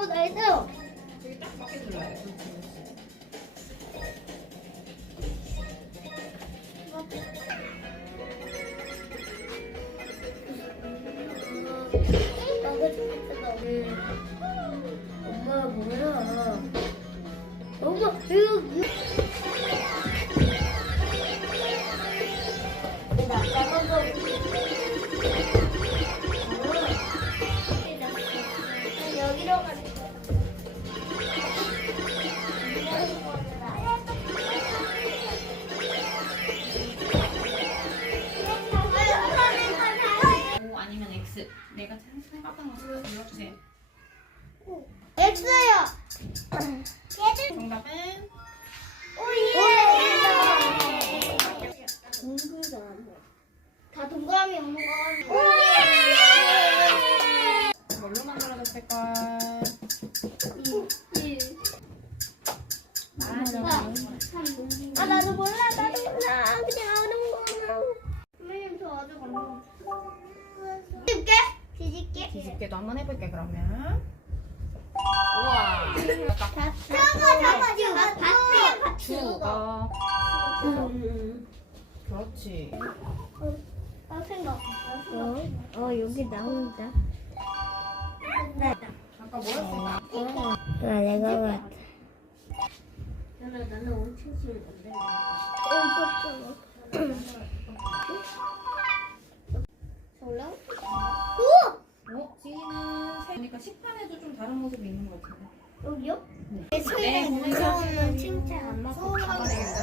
아빠보다 했어요. 여기 딱 맞게 눌러요. 그렇지, 그렇지. 엄마 뭐야? 엄마 이거 나 작은 거. 여기로 가 X. 내가 생각한 거 눌러주세요. X요. 정답은 오예. 동그라미. 다 동그라미 없는 거. 뭘로 만들어졌을까? 아 나도 몰라 나도 몰라 그냥 아는 거야. 선생님 저 아직 안 나왔어. 뒤집게 뒤집개도 한번 해볼게 그러면. 우와. 잠깐 잠깐 봤어요 봤어요. 주가. 그렇지. 아 생각. 어, 어 여기 나온다. 아까 뭐였을까? 아 내가 봤. 나는 나는 엄청 싫은 건데. 식판에도 좀 다른 모습이 있는 것 같은데. 여기요? 네. 네 예술에 무서우면 칭찬 안 맞고 가버려요.